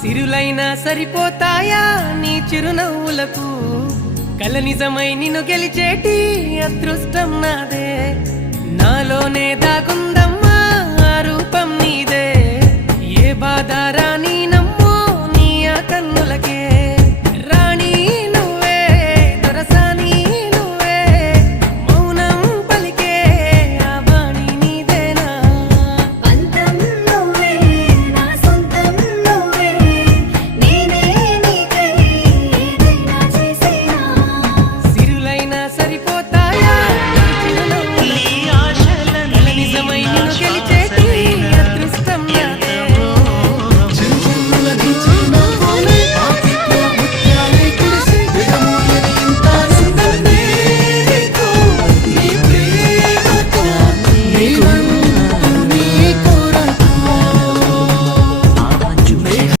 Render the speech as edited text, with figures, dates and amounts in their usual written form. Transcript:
సిరులైనా సరిపోతాయా నీ చిరునవ్వులకు కల నిజమై నిన్ను గెలిచేటి అదృష్టం నాదే నాలోనే దాగుందమ్మా ఆ రూపం నీదే ఏ బాధ రాని